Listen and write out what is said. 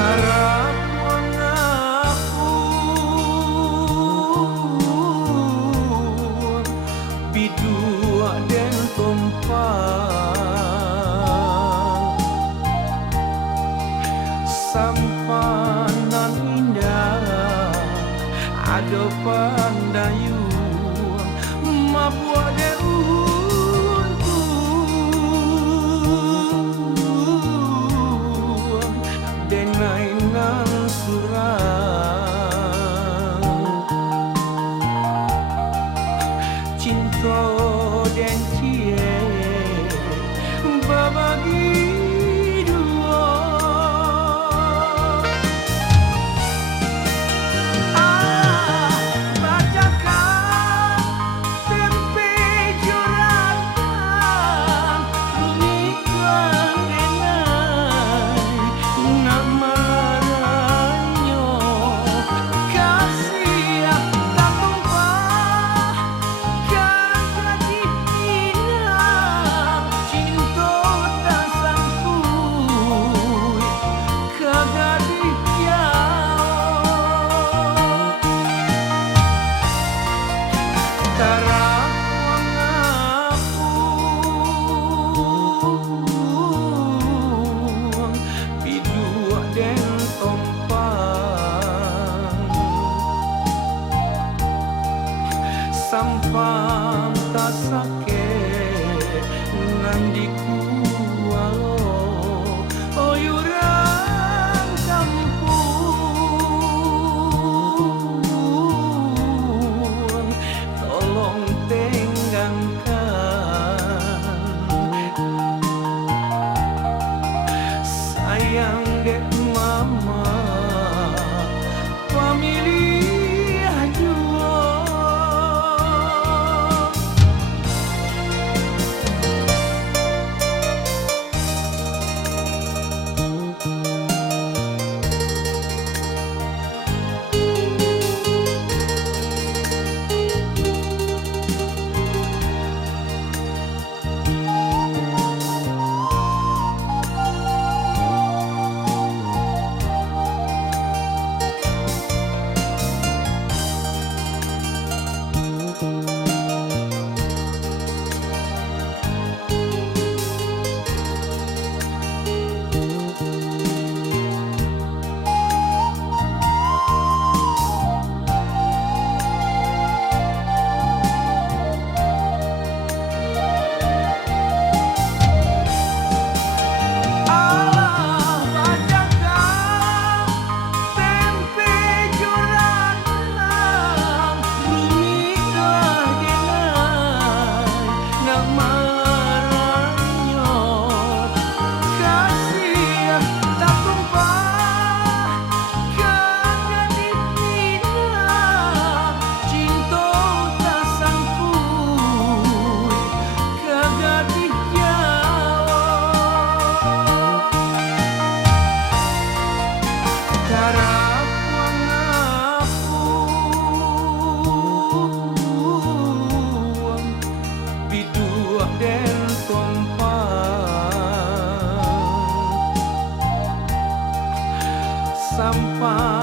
Harap mengapun bidua dan tumpang sampanan indah ada pandayun mabua deun denai nang surang cinta dan cie babagi dua bacakan tempe jorakan rumikan denai nak marahnya kasih tak tumpah kagak dipinang cinta tak sampui kagak dijauh tarap mengapun bidua dan tompang sampang tak sakit nandi kualo oyuran kampung tolong tenggangkan sayang dek mama pamilih jua sampah